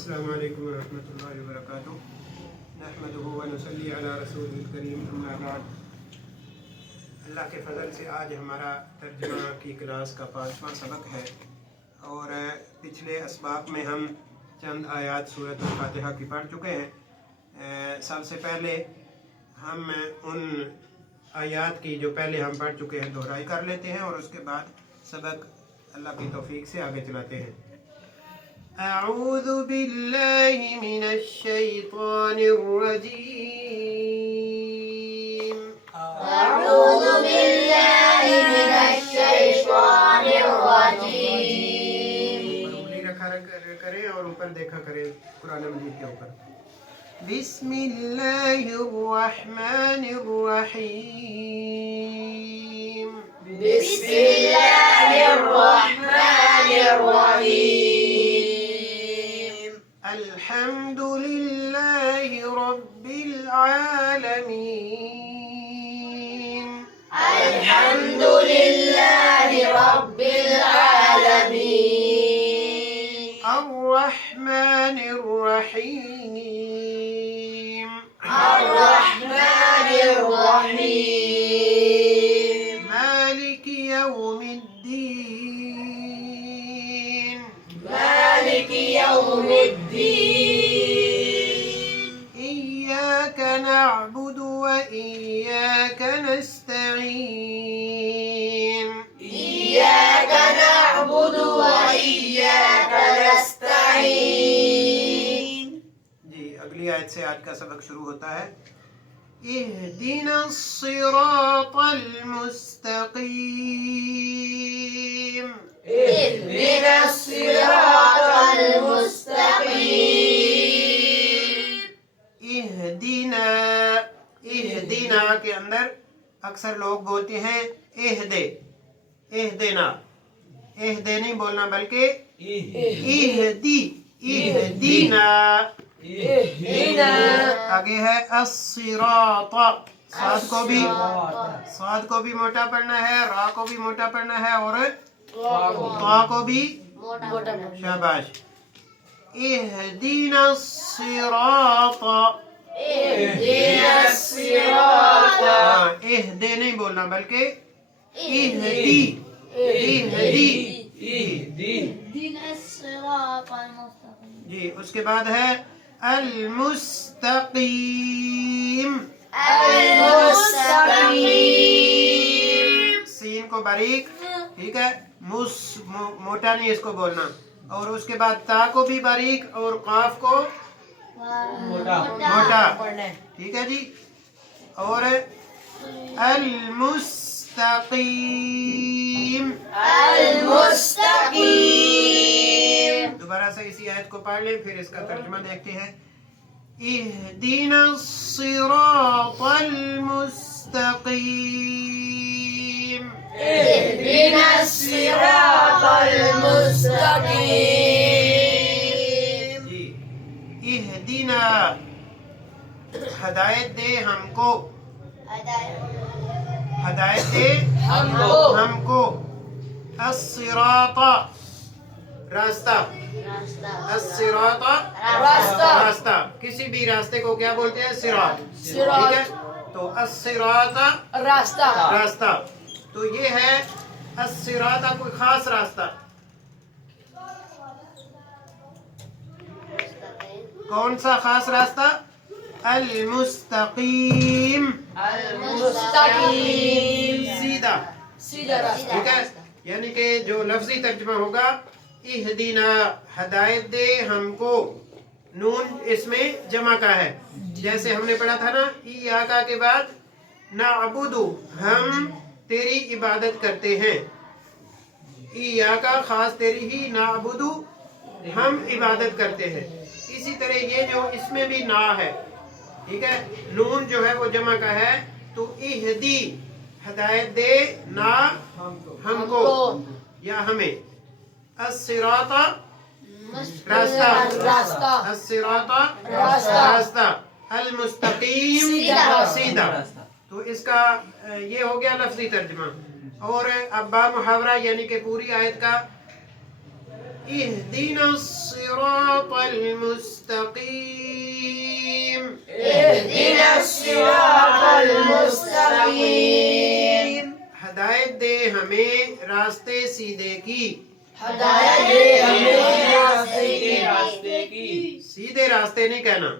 السلام علیکم ورحمۃ اللہ وبرکاتہ نحمدہ ونصلی علی رسول الکریم اما بعد۔ اللہ کے فضل سے آج ہمارا ترجمہ کی کلاس کا 5واں سبق ہے، اور پچھلے اسباق میں ہم چند آیات سورۃ الفاتحہ کی پڑھ چکے ہیں۔ سب سے پہلے ہم ان آیات کی جو پہلے ہم پڑھ چکے ہیں دہرائی کر لیتے ہیں، اور اس کے بعد سبق اللہ کی توفیق سے آگے چلاتے ہیں۔ اعوذ باللہ من الشیطان الرجیم۔ اعوذ باللہ من الشیطان الرجیم۔ انگلی رکھا کریں اور اوپر دیکھا کریں قرآن مجید کے اوپر۔ بسم اللہ الرحمن الرحیم۔ بسم اللہ الرحمن الرحیم۔ الحمد للہ رب العالمین۔ الحمد للہ رب العالمین۔ الرحمن الرحیم۔ الرحمن الرحیم۔ مالک یوم الدین۔ مالک یوم الدین۔ ایاک نعبد وإیاک نستعین۔ ایاک نعبد وإیاک نستعین۔ جی اگلی آیت سے آج کا سبق شروع ہوتا ہے۔ اہدنا الصراط المستقیم۔ اهدنا الصراط المستقیم۔ اہدنا کے اندر اکثر لوگ بولتے ہیں اہدنا نہیں بولنا بلکہ اہدنا۔ آگے ہے الصراط، صاد کو بھی موٹا پڑھنا ہے، را کو بھی موٹا پڑھنا ہے، اور طا کو بھی شاباش۔ اہدنا الصراط، اهدنا الصراط۔ اہدے نہیں بولنا بلکہ اہدی۔ اهدنا الصراط المستقیم۔ جی اس کے بعد ہے المستقیم۔ المستقیم۔ سین کو باریک، ٹھیک ہے، موٹا نہیں اس کو بولنا، اور اس کے بعد تا کو بھی باریک اور قاف کو موٹا، ٹھیک ہے جی۔ اور المستقیم۔ المستقیم۔ دوبارہ سے اسی آیت کو پڑھ لیں، پھر اس کا ترجمہ دیکھتے ہیں۔ اہدنا الصراط المستقیم۔ اهدنا الصراط المستقیم۔ جی اہدنا، ہدایت دے ہم کو، ہدایت دے ہم کو، الصراط راستہ، الصراط راستہ، کسی بھی راستے کو کیا بولتے ہیں؟ صراط، ٹھیک ہے۔ تو الصراط راستہ، تو یہ ہے الصراط کوئی خاص راستہ، کون سا خاص راستہ؟ المستقیم، المستقیم۔ سیدھا، سیدھا راستہ۔ ٹھیک ہے۔ یعنی کہ جو لفظی ترجمہ ہوگا اہدنا ہدایت دے ہم کو، نون اس میں جمع کا ہے، جیسے ہم نے پڑھا تھا نا ایاکا کے بعد نعبد، ہم تیری عبادت کرتے ہیں، ایاکا خاص تیری ہی، نعبد ہم عبادت کرتے ہیں۔ اسی طرح یہ جو اس میں بھی نا ہے، ٹھیک ہے، نون جو ہے وہ جمع کا ہے، تو اہدی ہدایت دے، نا ہم کو یا ہمیں، الصراط راستہ، الصراط راستہ، المستقیم سیدھا۔ تو اس کا یہ ہو گیا لفظی ترجمہ۔ اور اب با محاورہ یعنی کہ پوری آیت کا اہدنا الصراط المستقيم اهدنا الصراط المستقيم ہدایت دے ہمیں راستے سیدھے کی ہدایت دے ہمیں راستے کی سیدھے راستے نہیں کہنا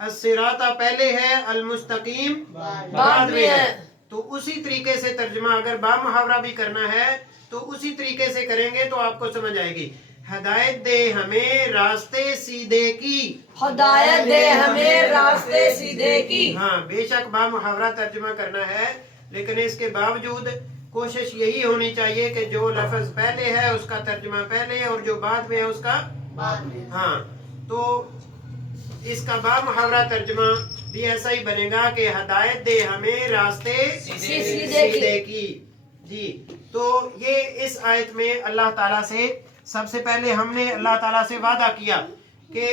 الصراط پہلے ہے المستقیم بعد میں ہے تو اسی طریقے سے ترجمہ اگر با محاورہ بھی کرنا ہے تو اسی طریقے سے کریں گے تو آپ کو سمجھ آئے گی ہدایت دے ہمیں راستے سیدھے کی ہدایت دے ہمیں راستے سیدھے کی ہاں بے شک با محاورہ ترجمہ کرنا ہے لیکن اس کے باوجود کوشش یہی ہونی چاہیے کہ جو لفظ پہلے ہے اس کا ترجمہ پہلے اور جو بعد میں ہے اس کا ہاں تو اس کا با محاورہ ترجمہ بھی ایسا ہی بنے گا کہ ہدایت دے ہمیں راستے سیدھے کی جی تو یہ اس آیت میں اللہ تعالیٰ سے سب سے پہلے ہم نے اللہ تعالیٰ سے وعدہ کیا کہ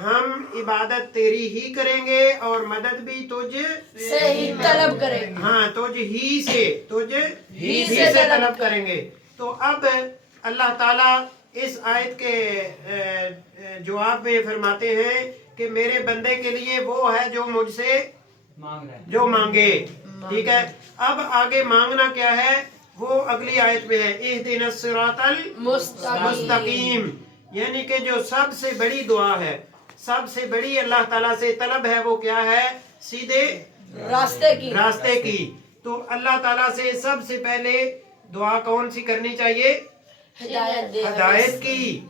ہم عبادت تیری ہی کریں گے اور مدد بھی تجھ سے ہی طلب کریں گے ہاں تجھ ہی سے طلب کریں گے تو اب اللہ تعالیٰ اس آیت کے جواب میں فرماتے ہیں کہ میرے بندے کے لیے وہ ہے جو مجھ سے جو مانگے ٹھیک ہے اب آگے مانگنا کیا ہے وہ اگلی آیت میں ہے اہدنا الصراط المستقیم یعنی کہ جو سب سے بڑی دعا ہے سب سے بڑی اللہ تعالیٰ سے طلب ہے وہ کیا ہے سیدھے راستے کی تو اللہ تعالیٰ سے سب سے پہلے دعا کون سی کرنی چاہیے ہدایت کی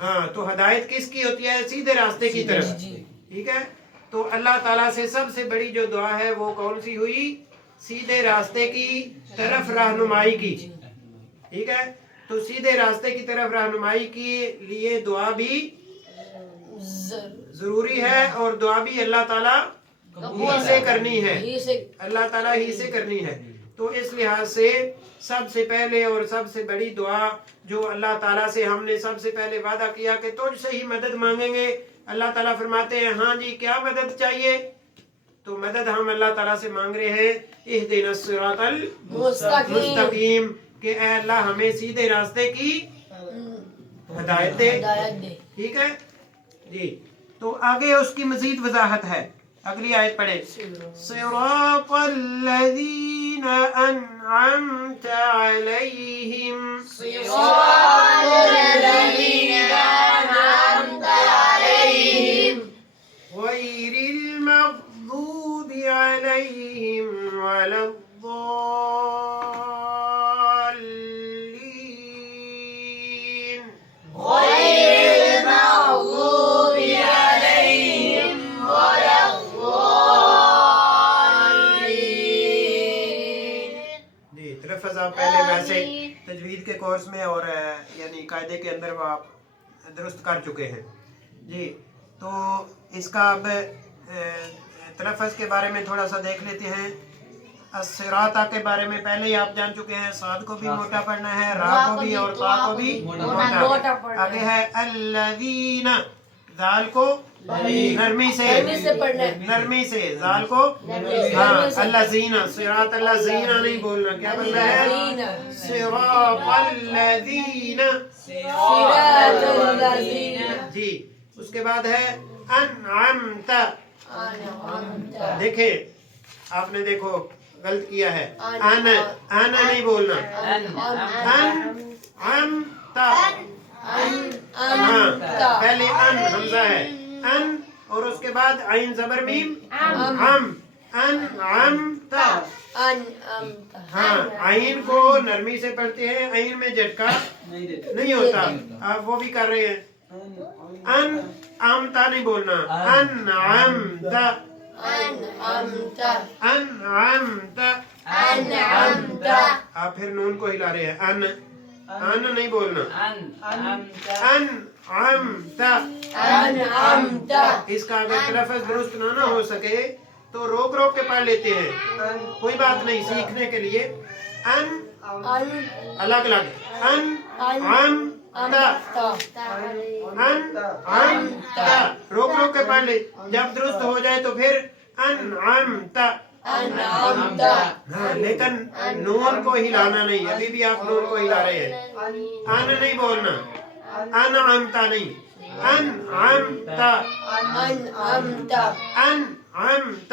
ہاں تو ہدایت کس کی ہوتی ہے سیدھے راستے کی طرف ٹھیک ہے تو اللہ تعالیٰ سے سب سے بڑی جو دعا ہے وہ کون سی ہوئی سیدھے راستے کی طرف رہنمائی کی ٹھیک ہے تو سیدھے راستے کی طرف رہنمائی کے لیے دعا بھی ضروری ہے اور دعا بھی اللہ تعالیٰ ہی سے کرنی ہے اللہ تعالیٰ ہی سے کرنی ہے تو اس لحاظ سے سب سے پہلے اور سب سے بڑی دعا جو اللہ تعالیٰ سے ہم نے سب سے پہلے وعدہ کیا کہ تجھ سے ہی مدد مانگیں گے اللہ تعالیٰ فرماتے ہیں ہاں جی کیا مدد چاہیے تو مدد ہم اللہ تعالیٰ سے مانگ رہے ہیں اہدنا الصراط المستقیم کہ اے اللہ ہمیں سیدھے راستے کی ہدایت دے ٹھیک ہے جی تو آگے اس کی مزید وضاحت ہے اگلی آیت پڑھیں صراط الذین انعمت علیہم غیر المغضوب علیہم ولا الضالین تلفظ آپ پہلے ویسے تجوید کے کورس میں اور یعنی قاعدے کے اندر وہ آپ درست کر چکے ہیں جی تو اس کا اب تلفظ کے بارے میں تھوڑا سا دیکھ لیتے ہیں الصراط کے بارے میں پہلے ہی آپ جان چکے ہیں صاد کو بھی موٹا پڑھنا ہے را کو بھی اور تا کو بھی موٹا آگے ہے الذین ذال کو نرمی سے نرمی سے ذال کو ہاں الذین صراط الذین نہیں بولنا کیا بولنا ہے صراط الذین جی اس کے بعد ہے انعمت دیکھیں آپ نے دیکھو غلط کیا ہے انا نہیں بولنا انعمت ہاں پہلے ان حمزہ ہے ان اور اس کے بعد عین زبر میم انعمت ہاں عین کو نرمی سے پڑھتے ہیں عین میں جھٹکا نہیں ہوتا آپ وہ بھی کر رہے ہیں انعمت نہیں بولنا انعمت آپ پھر نون کو ہلا رہے ہیں ان نہیں بولنا انعمت اس کا اگر تلفظ درست نہ ہو سکے تو روک روک کے پڑھ لیتے ہیں کوئی بات نہیں سیکھنے کے لیے ان الگ الگ روک روک کے پڑھ لے جب درست ہو جائے تو پھر انعمت ہاں لیکن نون کو ہلانا نہیں ابھی بھی آپ نون کو ہلا رہے ہیں ان نہیں بولنا انعمت نہیں أنعمت أنعمت أنعمت أنعمت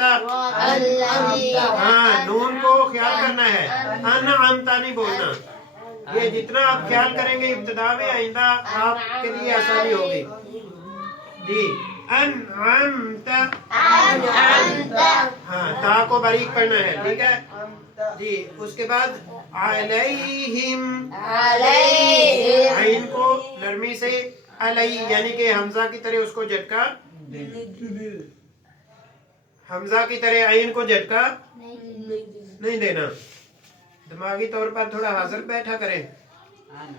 हाँ नून को ख्याल करना है, अनअमता नहीं बोलना। ये जितना आप ख्याल करेंगे इब्तिदा में आइंदा आपके लिए आसानी होगी जी। अनअमत أنعمت हाँ ता को बारीक पढ़ना है, ठीक है जी। उसके बाद अलैहिम, عليهم आइन को नरमी से अलई यानी कि हमजा की तरह उसको झटका, हमजा की तरह आइन को झटका नहीं देना, दिमागी तौर पर थोड़ा हाजिर बैठा करें।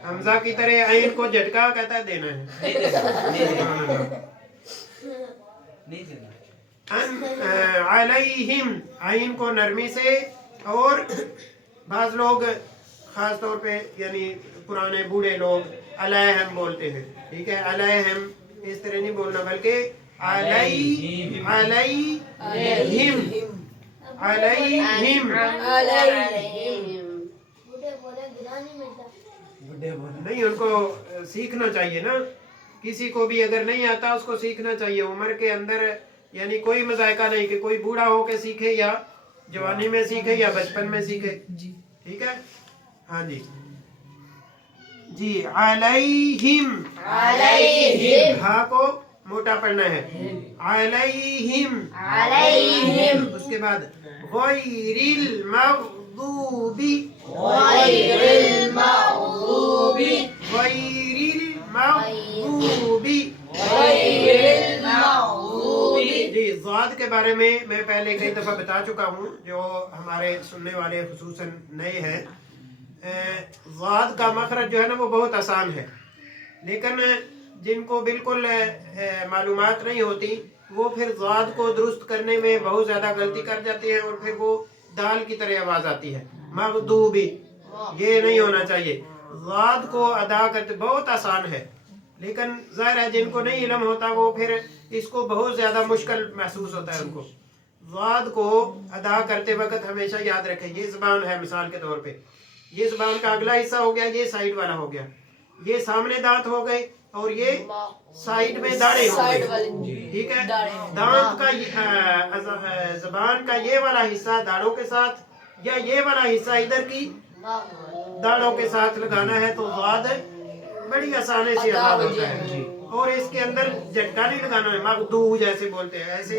हमजा की तरह आइन को झटका कहता है देना है। अलैहिम आइन को नरमी से, और बाज लोग खास तौर पे यानी पुराने बूढ़े लोग अलैहिम बोलते हैं, ठीक है। अलैहिम इस तरह नहीं बोलना बल्कि अलैहिम अलैहिम अलैहिम عليهم नहीं, उनको सीखना चाहिए ना। किसी को भी अगर नहीं आता उसको सीखना चाहिए उम्र के अंदर, यानी कोई मजायका नहीं कि कोई बूढ़ा होके सीखे या जवानी में सीखे या बचपन में सीखे, ठीक है। हाँ जी जी। अलैहिम عليهم हा को मोटा पढ़ना है, अलैहिम। عليهم उसके बाद गैरिल मग़दूबी, غير المغضوب गैरिल मग़दूबी غير المغضوब जी। ज़ाद के बारे में मैं पहले कई दफ़ा बता चुका हूँ, जो हमारे सुनने वाले खुसूसन नए हैं। ज़ाद का मखरज जो है ना वो बहुत आसान है, लेकिन जिनको बिल्कुल मालूमात नहीं होती वो फिर ज़ाद को दुरुस्त करने में बहुत ज़्यादा गलती कर जाते हैं और फिर वो दाल की तरह आवाज़ आती है, मग़दूबी। ये नहीं होना चाहिए। ज़ाद को अदा करते बहुत आसान है, लेकिन ज़ाहिर है जिनको नहीं इल्म होता वो फिर इसको बहुत ज़्यादा मुश्किल महसूस होता है उनको। ज़ाद को अदा करते वक्त हमेशा याद रखें, ये ज़बान है मिसाल के तौर पे, ये ज़बान का अगला हिस्सा हो गया, ये साइड वाला हो गया, ये सामने दांत हो गए और ये साइड में दाढ़े हो गए, ठीक है। दांत का ज़बान का ये वाला हिस्सा दाढ़ों के साथ या ये वाला हिस्सा इधर की दाढ़ों के साथ लगाना है तो ज़ाद बड़ी आसानी से अदा होता है। और इसके अंदर झटका नहीं लगाना है, मग़दू जैसे बोलते हैं ऐसे,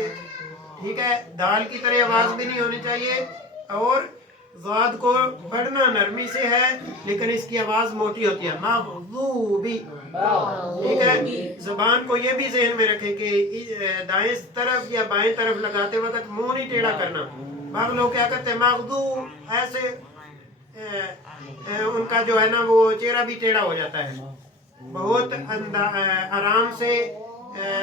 ठीक है। दाल की तरह आवाज भी नहीं होनी चाहिए और ज़ाद को पढ़ना नरमी से है लेकिन इसकी आवाज मोटी होती है, मग़दूबी, ठीक है। ज़बान को ये भी ज़हन में रखें कि दाएं तरफ या बाएं तरफ लगाते वक्त मुंह नहीं टेढ़ा करना। बाक़ी लोग क्या करते हैं मग़दू ऐसे, उनका जो है ना वो चेहरा भी टेढ़ा हो जाता है। बहुत आराम से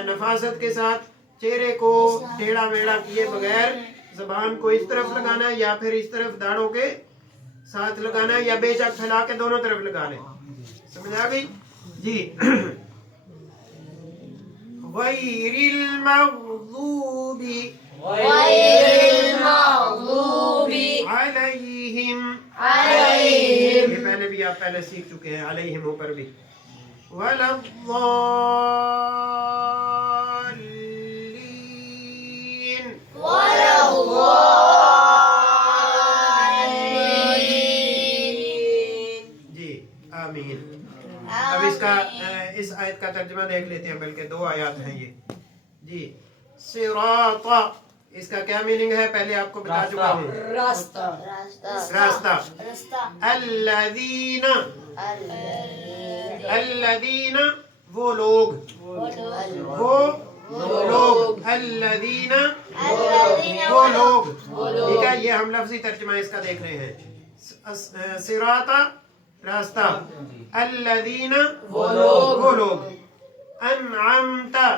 नफासत के साथ चेहरे को टेढ़ा मेढ़ा किए बगैर ज़बान को इस तरफ लगाना है या फिर इस तरफ दाढ़ों के साथ लगाना है या बेशक फैला के दोनों तरफ लगा लें। समझ आ गई जी। गैरिल मग़दूबी अलैहिम, ये पहले भी आप पहले सीख चुके हैं, अलैहिम ऊपर भी, वलद्दाल्लीन, जी आमीन। अब इसका इस आयत का तर्जुमा देख लेते हैं, बल्कि दो आयत हैं ये जी। सिराता, इसका क्या मीनिंग है पहले आपको बता चुका हूँ, रास्ता रास्ता। अल्लज़ीना, अल्लज़ीना वो लोग, वो लोग, अल्लज़ीना वो लोग, ठीक है। ये हम लफ्ज़ी तर्जुमा इसका देख रहे हैं। सिराता रास्ता, अल्लज़ीना वो लोग, अनअमता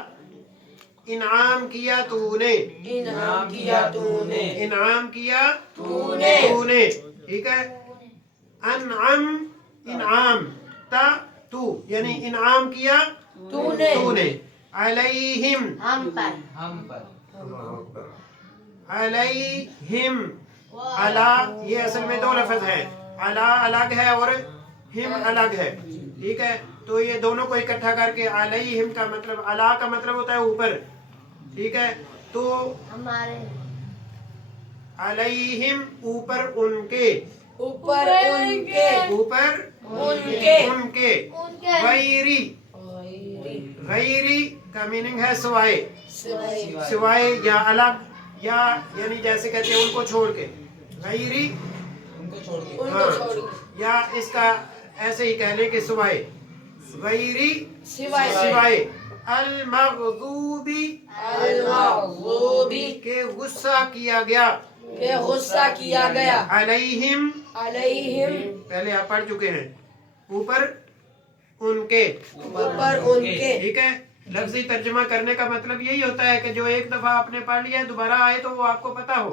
इनाम किया तूने, इनाम किया तूने, इनाम किया तूने, तूने, ठीक है। अनअम इनाम ता तू यानी इनाम किया तूने, तूने। अलैहिम, हम पर, अलैहिम, अला ये असल में दो लफ्ज है, अला अलग है और हिम अलग है, ठीक है। تو یہ دونوں کو اکٹھا کر کے علیہم کا مطلب علا کا مطلب ہوتا ہے اوپر، ٹھیک ہے، تو ہمارے علیہم اوپر ان کے، اوپر ان کے اوپر ان کے غیری، غیری کا میننگ ہے سوائے، سوائے یا الگ، یا یعنی جیسے کہتے ہیں ان کو چھوڑ کے، غیری ہاں، یا اس کا ایسے ہی کہہ لیں کہ سوائے، غیری سوائے، المغضوبی کہ غصہ کیا گیا، کہ غصہ کیا گیا علیہم علیہم پہلے آپ پڑھ چکے ہیں، اوپر ان کے، اوپر ان کے، ٹھیک ہے۔ لفظی ترجمہ کرنے کا مطلب یہی ہوتا ہے کہ جو ایک دفعہ آپ نے پڑھ لیا دوبارہ آئے تو وہ آپ کو پتا ہو۔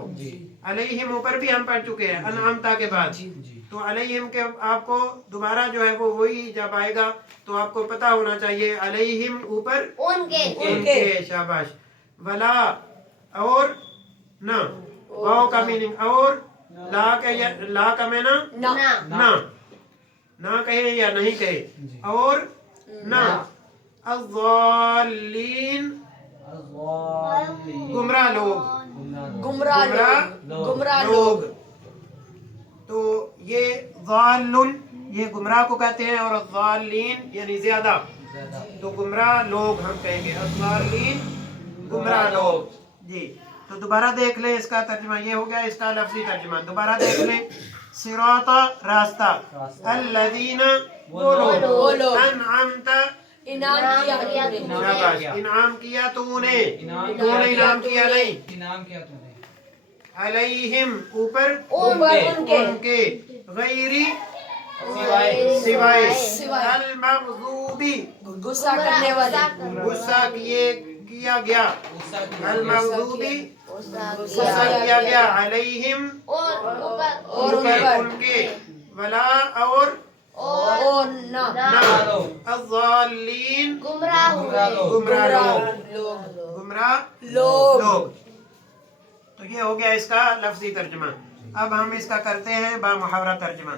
علیہم اوپر بھی ہم پڑھ چکے ہیں انعمتا کے بعد، تو علیہم کے آپ کو دوبارہ جو ہے وہ وہی جب آئے گا تو آپ کو پتا ہونا چاہیے علیہم اوپر ان ان کے، شاباش۔ ولا اور نہ، واو کا میننگ اور، لا کا معنی نہ، نہ کہے یا نہیں کہے، اور نہ، الضالین گمراہ لوگ، گمراہ لوگ، تو یہ ضالن یہ گمراہ کو کہتے ہیں، اور الضالین یعنی زیادہ، تو گمراہ لوگ ہم کہیں گے، الضالین گمراہ لوگ، جی۔ تو دوبارہ دیکھ لیں اس کا ترجمہ، یہ ہو گیا اس کا لفظی ترجمہ، دوبارہ دیکھ لیں، صراط راستہ، الذین وہ لوگ، انعمت انعام کیا شاباش، انعام کیا تو نے، تو نے انعام کیا نہیں، انعام کیا تو نے، علیہم اوپر ان کے، غیری سوائے المغضوبی غصہ کرنے والے، غصہ کیا گیا، المغضوبی غصہ کیا گیا، علیہم اوپر ان کے، ولا اور نہ الضالین گمراہ لوگ۔ تو یہ ہو گیا اس کا لفظی ترجمہ۔ اب ہم اس کا کرتے ہیں با محاورہ ترجمہ۔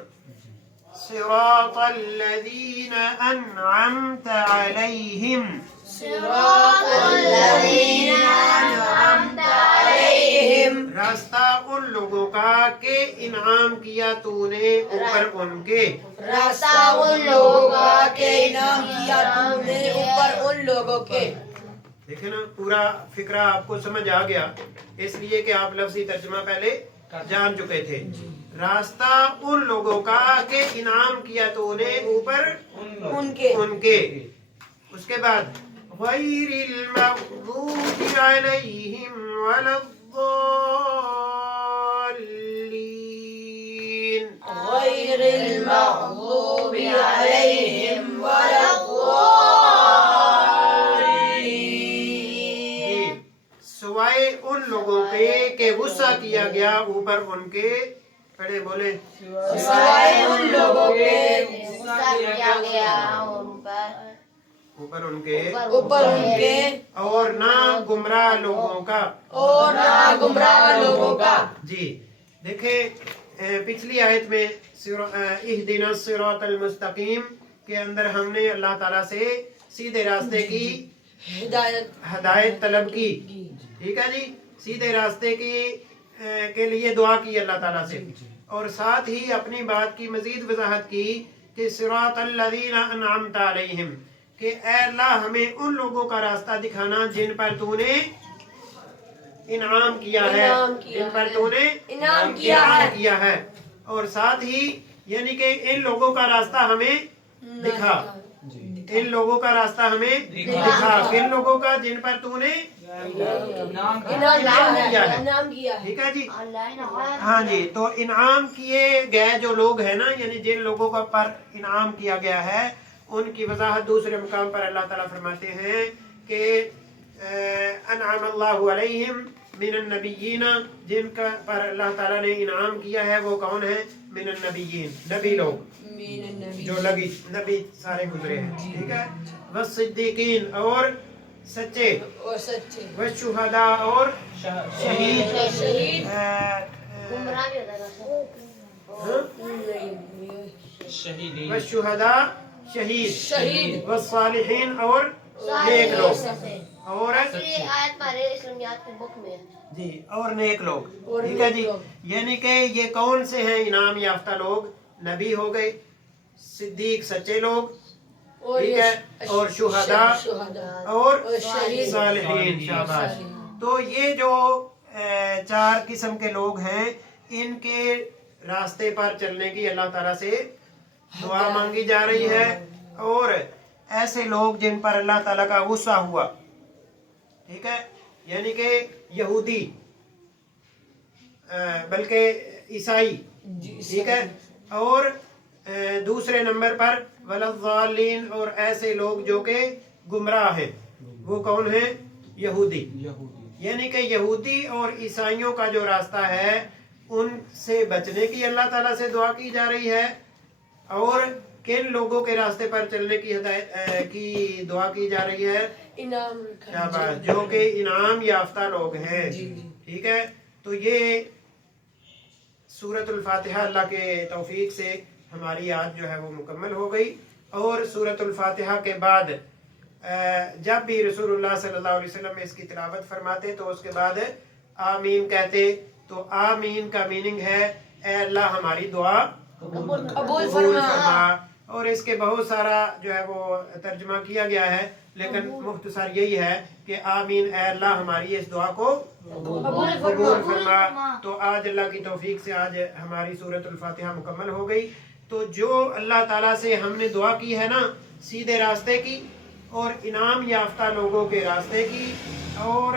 صراط الذین انعمت علیہم، صراط الذین انعمت علیہم، راستہ ان لوگوں کا کہ انعام کیا تو نے اوپر ان کے، راستہ ان لوگوں کا کہ انعام کیا تو نے اوپر ان لوگوں کے۔ دیکھیں نا پورا فکرہ آپ کو سمجھ آ گیا، اس لیے کہ آپ لفظی ترجمہ پہلے جان چکے تھے۔ راستہ ان لوگوں کا کہ انعام کیا تو نے اوپر ان کے، اس کے بعد غیر المغضوب علیہم ولا الضالین، غیر المغضوب علیہم ولا الضالین، سوائے ان لوگوں کے کہ غصہ کیا گیا اوپر ان کے، پڑھے بولے، سوائے ان لوگوں کے غصہ کیا گیا اوپر ان کے، اوپر ان کے، اور نہ گمراہ لوگوں کا، اور نہ گمراہ لوگوں کا۔ جی دیکھیں پچھلی آیت میں اہدنا الصراط المستقیم کے اندر ہم نے اللہ تعالیٰ سے سیدھے راستے کی ہدایت طلب کی، ٹھیک ہے جی، سیدھے راستے کے لیے دعا کی اللہ تعالیٰ سے، اور ساتھ ہی اپنی بات کی مزید وضاحت کی کہ صراط الذین انعمت علیہم، کہ اے اللہ ہمیں ان لوگوں کا راستہ دکھانا جن پر تو نے انعام کیا ہے، جن پر تو نے انعام کیا ہے، اور ساتھ ہی یعنی کہ ان لوگوں کا راستہ ہمیں دکھا، ان لوگوں کا راستہ ہمیں دکھا، ان لوگوں کا جن پر تو نے انعام کیا ہے، ٹھیک ہے جی۔ ہاں جی، تو انعام کیے گئے جو لوگ ہیں نا، یعنی جن لوگوں کا پر انعام کیا گیا ہے، ان کی وضاحت دوسرے مقام پر اللہ تعالیٰ فرماتے ہیں کہ انعام اللہ علیہم من النبیین، جن کا پر اللہ تعالیٰ نے انعام کیا ہے وہ کون ہے؟ من النبیین، نبی لوگ جو نبی سارے گزرے ہیں، ٹھیک ہے، والصدیقین اور سچے، والشہداء اور شہید، والشہداء शहीद वस्सालिहीन और नेक लोग और ये आयत हमारे इस्लामियात की बुक में है। जी और नेक लोग, ठीक है जी। यानी कि ये कौन से हैं इनाम याफ्ता लोग? नबी हो गए, सिद्दीक सच्चे लोग, ठीक है, और शुहदा और सालिहीन, शाबाश। तो ये जो 4 किस्म के लोग हैं, इनके रास्ते पर चलने की अल्लाह ताला से दुआ मांगी जा रही है। और ऐसे लोग जिन पर अल्लाह ताला का गुस्सा हुआ, ठीक है, यानी कि यहूदी, बल्कि ईसाई, ठीक है, और दूसरे नंबर पर वलद्दालीन, और ऐसे लोग जो कि गुमराह हैं, वो कौन है? यहूदी। यानी कि यहूदी और ईसाइयों का जो रास्ता है, उनसे बचने की अल्लाह ताला से दुआ की जा रही है। और किन लोगों के रास्ते पर चलने की हिदायत की दुआ की जा रही है? इनाम शाबाश, जो कि इनाम याफ्ता लोग हैं, ठीक है। तो ये सूरतुल फातिहा अल्लाह के तौफीक से हमारी आज जो है वो मुकम्मल हो गई। और सूरतुल फातिहा के बाद जब भी रसूलुल्लाह सल्लल्लाहु अलैहि वसल्लम इसकी तिलावत फरमाते तो उसके बाद आमीन कहते। तो आमीन का मीनिंग है ए अल्लाह हमारी दुआ कबूल फरमा। और इसके बहुत सारा जो है वो तर्जुमा किया गया है, लेकिन मुख्तसर यही है कि आमीन ए अल्लाह हमारी इस दुआ को कबूल फरमा। तो आज अल्लाह की तौफीक से आज हमारी सूरतुल फातिहा मुकम्मल हो गई। तो जो अल्लाह ताला से हमने दुआ की है ना, सीधे रास्ते की और इनाम याफ्ता लोगों के रास्ते की, और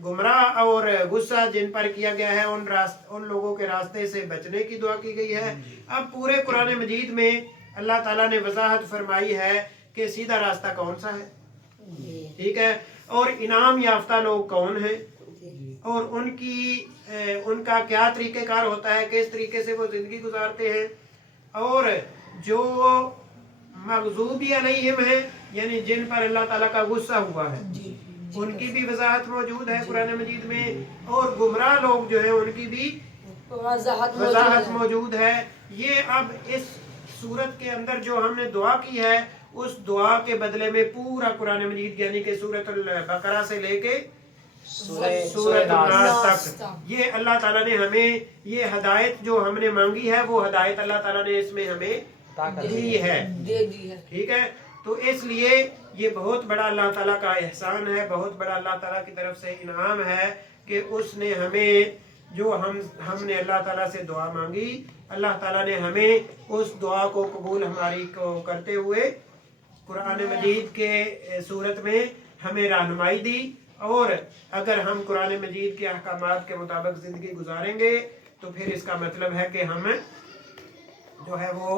गुमराह और गुस्सा जिन पर किया गया है, उन लोगों के रास्ते से बचने की दुआ की गई है। अब पूरे कुरान मजीद में अल्लाह ताला ने वजाहत फरमाई है कि सीधा रास्ता कौन सा है, ठीक है, और इनाम याफ्ता लोग कौन हैं, और उनका क्या तरीक़ेकार होता है, किस तरीके से वो जिंदगी गुजारते हैं। और जो मग़ज़ूबी अलैहिम है, यानी जिन पर अल्लाह ताला का गुस्सा हुआ है, उनकी भी वजाहत मौजूद है कुरान मजीद में। और गुमराह लोग जो है उनकी भी वजाहत मौजूद है। ये अब इस सूरत के अंदर जो हमने दुआ की है, उस दुआ के बदले में पूरा कुरान मजीद यानी कि सूरतुल बकरा से लेके सूरत नास तक, ये अल्लाह ताला ने हमें ये हदायत जो हमने मांगी है, वो हदायत अल्लाह ताला ने इसमें हमें दी है, ठीक है। तो इसलिए ये बहुत बड़ा अल्लाह ताला का एहसान है, बहुत बड़ा अल्लाह ताला की तरफ से इनाम है कि उसने हमें जो हमने अल्लाह ताला से दुआ मांगी, अल्लाह ताला ने हमें उस दुआ को कबूल हमारी को करते हुए कुरान मजीद के सूरत में हमें रहनुमाई दी। और अगर हम कुरान मजीद के अहकामात के मुताबिक ज़िंदगी गुजारेंगे तो फिर इसका मतलब है कि हम जो है वो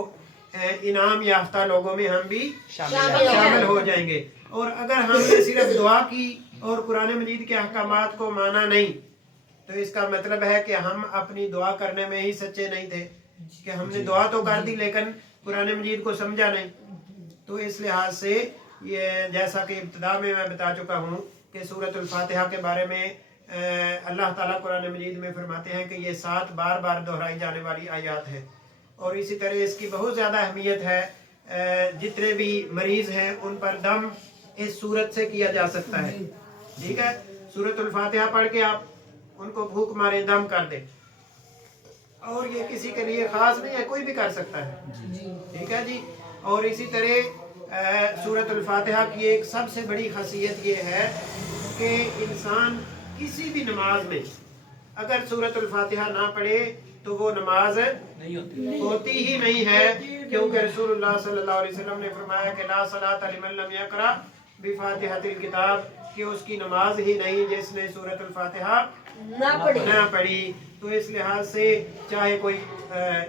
इनाम याफ्ता लोगों में हम भी शामिल हो जाएंगे। और अगर हमने सिर्फ दुआ की और कुरान मजीद के अहकामात को माना नहीं, तो इसका मतलब है कि हम अपनी दुआ करने में ही सच्चे नहीं थे, कि हमने दुआ तो कर दी लेकिन कुरान मजीद को समझा नहीं। तो इस लिहाज से ये जैसा कि इब्तिदा में मैं बता चुका हूँ कि सूरतुल फातिहा के बारे में अल्लाह ताला कुरान मजीद में फरमाते हैं कि ये 7 बार बार दोहराई जाने वाली आयत है। और इसी तरह इसकी बहुत ज़्यादा अहमियत है। जितने भी मरीज़ हैं उन पर दम इस सूरत से किया जा सकता है, ठीक है। सूरतुल फातिहा पढ़ के आप उनको भूख मारे दम कर दे, और ये किसी के लिए ख़ास नहीं है, कोई भी कर सकता है, ठीक है जी। और इसी तरह सूरतुल फातिहा की एक सबसे बड़ी खासियत ये है कि इंसान किसी भी नमाज में अगर सूरतुल फातिहा ना पढ़े तो वो नमाज होती ही नहीं है, क्योंकि रसूलुल्लाह सल्लल्लाहु अलैहि वसल्लम ने फरमाया कि ला सलात लिमन लम यक़रा बिफातिहातिल किताब, कि उसकी नमाज ही नहीं जिसने सूरतुल फातिहा ना पढ़ी। तो इस लिहाज से चाहे कोई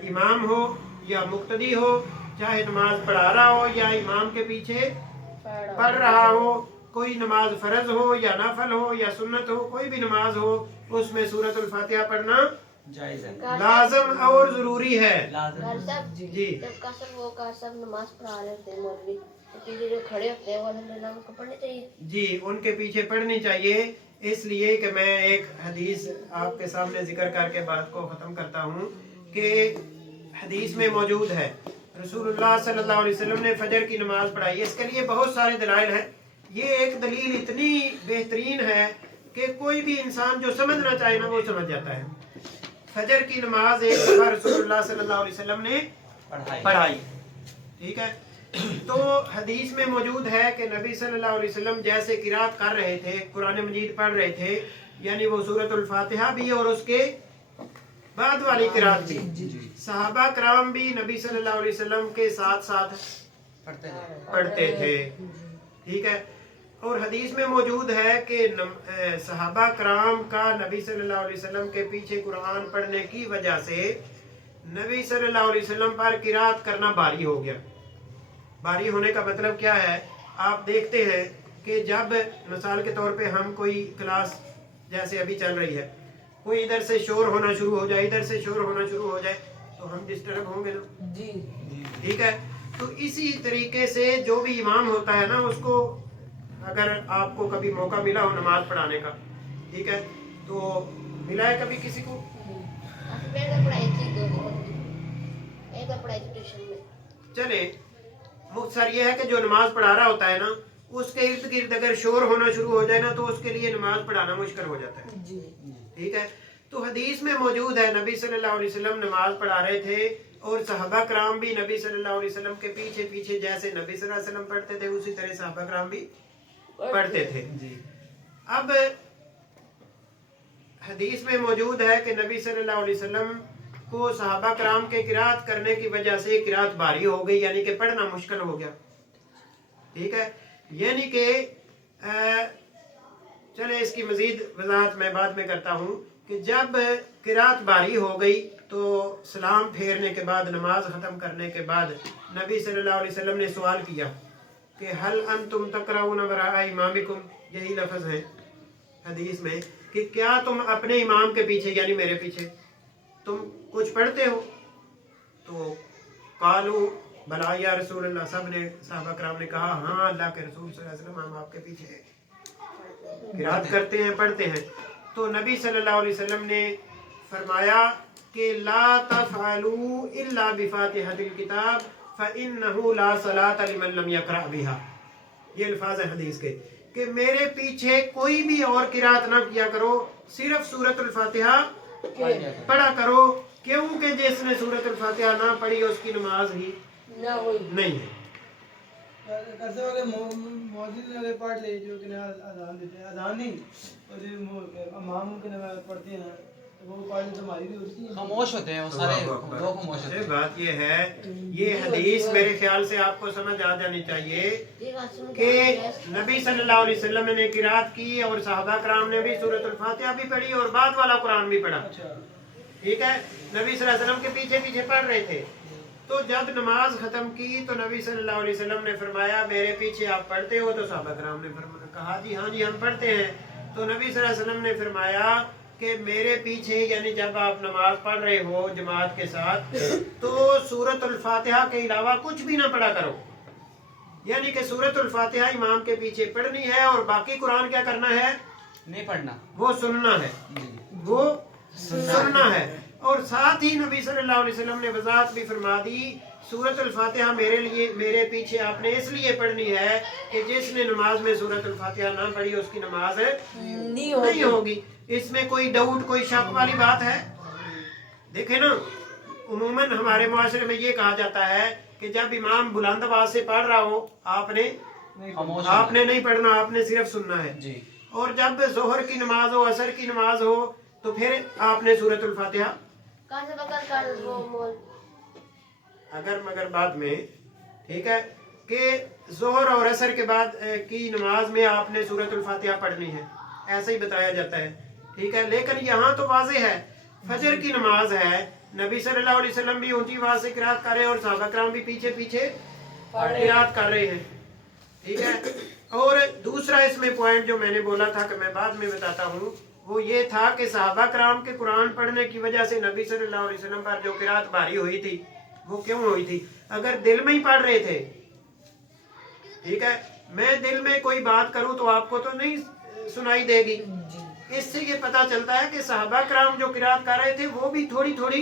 इमाम हो या मुक्तदी हो, चाहे नमाज पढ़ा रहा हो या इमाम के पीछे पढ़ रहा हो, कोई नमाज फर्ज हो या नफल हो या सुन्नत हो, कोई भी नमाज हो, उसमें सूरतुल फातिहा पढ़ना जायज़ है, लाज़िम और जरूरी है जी। जब कसर नमाज पढ़ा रहे होते हैं मौलवी, तो जो खड़े होते हैं वो अल्हम्दुलिल्लाह उनको पढ़नी चाहिए जी, उनके पीछे पढ़नी चाहिए। इसलिए कि मैं एक हदीस आपके सामने जिक्र करके बात को ख़त्म करता हूँ कि हदीस में मौजूद है। रसूलुल्लाह सल्लल्लाहु अलैहि वसल्लम ने फजर की नमाज पढ़ाई। इसके लिए बहुत सारे दलाइल हैं। ये एक दलील इतनी बेहतरीन है कि कोई भी इंसान जो समझना चाहे ना वो समझ जाता है। फजर की नमाज एक दफा रसूलुल्लाह सल्लल्लाहु अलैहि वसल्लम ने पढ़ाई, ठीक है। तो हदीस में मौजूद है कि नबी सल्लल्लाहु अलैहि वसल्लम जैसे किरात कर रहे थे, कुरान मजीद पढ़ रहे थे, यानी वो सूरतुल फातिहा भी और उसके बाद वाली किरात भी, सहाबा कराम भी नबी सल्लल्लाहु अलैहि वसल्लम के साथ साथ पढ़ते थे, ठीक है। और हदीस में मौजूद है कि सहाबा कराम का नबी सल्लल्लाहु अलैहि वसल्लम के पीछे कुरान पढ़ने की वजह से नबी सल्लल्लाहु अलैहि वसल्लम पर किरात करना भारी हो गया। भारी होने का मतलब क्या है? आप देखते हैं कि जब मिसाल के तौर पे हम कोई क्लास जैसे अभी चल रही है, कोई इधर से शोर होना शुरू हो जाए, इधर से शोर होना शुरू हो जाए, तो हम डिस्टर्ब होंगे ना जी, ठीक है। तो इसी तरीके से जो भी इमाम होता है ना, उसको अगर आपको कभी मौका मिला हो नमाज पढ़ाने का, ठीक है, तो मिला है कभी किसी को? चले, मुख्तसर ये है कि जो नमाज पढ़ा रहा होता है ना, उसके इर्द गिर्द अगर शोर होना शुरू हो जाए ना, तो उसके लिए नमाज पढ़ाना मुश्किल हो जाता है, ठीक है। तो हदीस में मौजूद है नबी सल्लल्लाहु अलैहि वसल्लम नमाज पढ़ा रहे थे और सहाबा कराम भी नबी सल्लल्लाहु अलैहि वसल्लम के पीछे पीछे, जैसे नबी सल्लल्लाहु अलैहि वसल्लम पढ़ते थे उसी तरह सहाबा कराम भी पढ़ते थे। अब हदीस में मौजूद है कि नबी सल्लल्लाहु अलैहि वसल्लम को सहाबा कराम के किरात करने की वजह से किरात भारी हो गई, यानी कि पढ़ना मुश्किल हो गया, ठीक है। यानी कि चले इसकी मजीद वजाहत मैं बाद में करता हूँ कि जब किरात भारी हो गई तो सलाम फेरने के बाद, नमाज ख़त्म करने के बाद नबी सल्लल्लाहु अलैहि वसल्लम ने सवाल किया कि हल अंतुम तक़राऊन वराअ इमामिकुम, यही लफ्ज़ है हदीस में कि क्या तुम अपने इमाम के पीछे यानी मेरे पीछे तुम कुछ पढ़ते हो? तो कालू भला या रसूल अल्लाह, सब ने सहाबा कराम ने कहा हाँ अल्लाह के रसूल सल्लल्लाहु अलैहि वसल्लम हम आपके पीछे किरात करते हैं, पढ़ते हैं। तो नबी सल्लल्लाहु अलैहि वसल्लम ने फरमाया कि ला तफ़अलू इल्ला बिफ़ातिहतिल किताब फ़इन्नहु ला सलात लिमन लम यक़रा बिहा। ये अल्फाज है हदीस के कि मेरे पीछे कोई भी और किरात ना किया करो, सिर्फ सूरतुल फातिहा पढ़ा करो, क्योंकि जिसने सूरतुल फातिहा ना पढ़ी उसकी नमाज ही नहीं है। कैसे हो गए मौजूद अगर पढ़ ले जो कि अजान देते हैं, अजान नहीं और जो इमाम के नमाज पढ़ते हैं तो वो पढ़ ले तो हमारी भी होती है, खामोश होते हैं वो सारे, दो खामोश होते हैं। बात ये है, ये हदीस मेरे ख्याल से आपको समझ आ जानी चाहिए कि नबी सल्लल्लाहु अलैहि वसल्लम ने किरात की और सहाबा कराम ने भी सूरतुल फातिहा भी पढ़ी और बाद वाला कुरान भी पढ़ा, ठीक है। नबी सल्लल्लाहु अलैहि वसल्लम के पीछे पीछे पढ़ रहे थे। तो जब नमाज खत्म की तो नबी सल्लल्लाहु अलैहि वसल्लम ने फरमाया मेरे पीछे आप पढ़ते हो? तो सहाबा कराम ने कहा जी हाँ जी हम पढ़ते हैं। तो नबी सल्लल्लाहु अलैहि वसल्लम ने फरमाया कि मेरे पीछे यानी जब आप नमाज पढ़ रहे हो जमात के साथ तो सूरतुल फातिहा के अलावा कुछ भी ना पढ़ा करो, यानी कि सूरतुल फातिहा इमाम के पीछे पढ़नी है और बाकी कुरान क्या करना है? नहीं पढ़ना, वो सुनना है, वो सुनना है। और साथ ही नबी सल्लल्लाहु अलैहि वसल्लम ने वजाहत भी फरमा दी सूरतुल फातिहा मेरे पीछे आपने इसलिए पढ़नी है कि जिसने नमाज में सूरतुल फातिहा ना पढ़ी उसकी नमाज नहीं होगी। इसमें कोई डाउट कोई शक वाली बात है? देखे ना, उमूमन हमारे मुआशरे में ये कहा जाता है कि जब इमाम बुलंद आवाज से पढ़ रहा हो आपने नहीं पढ़ना, आपने सिर्फ सुनना है जी। और जब जोहर की नमाज हो, असर की नमाज हो, तो फिर आपने सूरतुल फातिहा अगर मगर बाद में, ठीक है, कि जोहर और असर के बाद की नमाज में आपने सूरतुल फातिहा पढ़नी है, ऐसा ही बताया जाता है, ठीक है। लेकिन यहाँ तो वाज़ेह है फजर की नमाज है, नबी सल्लल्लाहु अलैहि वसल्लम भी ऊंची आवाज से किरात कर रहे हैं और सहाबा कराम भी पीछे पीछे किरात कर रहे हैं, ठीक है। और दूसरा इसमें पॉइंट जो मैंने बोला था कि मैं बाद में बताता हूँ, वो ये था कि सहाबा कराम के कुरान पढ़ने की वजह से नबी सल्लल्लाहु अलैहि वसल्लम पर जो किरात भारी हुई थी वो क्यों हुई थी? अगर दिल में ही पढ़ रहे थे, ठीक है, मैं दिल में कोई बात करूं तो आपको तो नहीं सुनाई देगी। इससे ये पता चलता है कि सहाबा कराम जो किरात कर रहे थे वो भी थोड़ी थोड़ी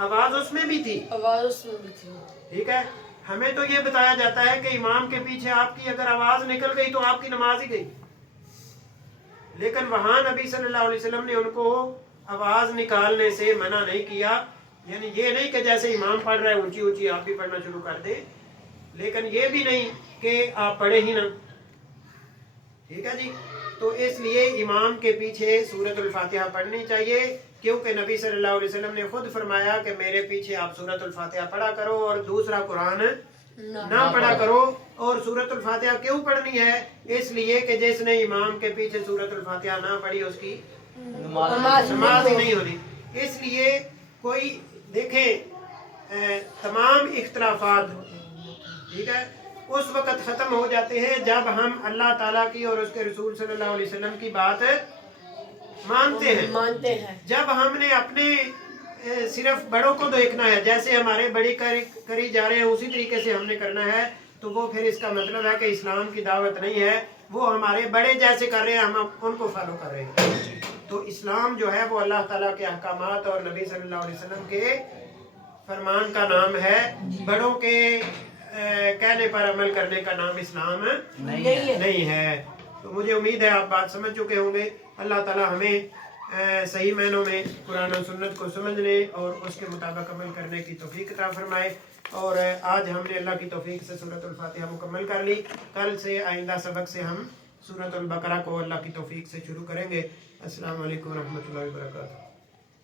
आवाज उसमें भी थी, आवाज उसमें भी थी। ठीक है। हमें तो ये बताया जाता है कि इमाम के पीछे आपकी अगर आवाज निकल गई तो आपकी नमाज ही गई, लेकिन वहां नबी सल्लल्लाहु अलैहि वसल्लम ने उनको आवाज निकालने से मना नहीं किया। यानी ये नहीं कि जैसे इमाम पढ़ रहे हैं ऊंची ऊंची आप भी पढ़ना शुरू कर दे, लेकिन ये भी नहीं कि आप पढ़े ही ना, ठीक है जी। तो इसलिए इमाम के पीछे सूरतुल फातिहा पढ़नी चाहिए, क्योंकि नबी सल्लल्लाहु अलैहि वसल्लम ने खुद फरमाया कि मेरे पीछे आप सूरतुल फातिहा पढ़ा करो और दूसरा कुरान ना पढ़ा करो। और सूरतुल फातिहा क्यों पढ़नी है? इसलिए कि जिसने इमाम के पीछे सूरतुल फातिहा ना पढ़ी उसकी नमाज नहीं होनी। इसलिए कोई देखें तमाम इख्तलाफात, ठीक है, उस वक्त खत्म हो जाते हैं जब हम अल्लाह ताला की और उसके रसूल सल्लल्लाहु अलैहि वसल्लम की बात मानते हैं। जब हमने अपने सिर्फ बड़ों को देखना है, जैसे हमारे बड़ी करी जा रहे हैं उसी तरीके से हमने करना है, तो वो फिर इसका मतलब है कि इस्लाम की दावत नहीं है। वो हमारे बड़े जैसे कर रहे हैं हम उनको फॉलो कर रहे हैं। तो इस्लाम जो है वो अल्लाह ताला के अहकामात और नबी सल्लल्लाहु अलैहि वसल्लम के फरमान का नाम है। बड़ों के कहने पर अमल करने का नाम इस्लाम नहीं है। तो मुझे उम्मीद है आप बात समझ चुके होंगे। अल्लाह ताला हमें सही मायनों में कुरान और सुन्नत को समझने और उसके मुताबिक अमल करने की तौफीक अता फरमाए। और आज हमने अल्लाह की तौफीक से सूरतुल फातिहा मुकम्मल कर ली। कल से आइंदा सबक से हम सूरतुल बकरा को अल्लाह की तौफीक से शुरू करेंगे। अस्सलाम वालेकुम रहमतुल्लाहि व बरकातहू।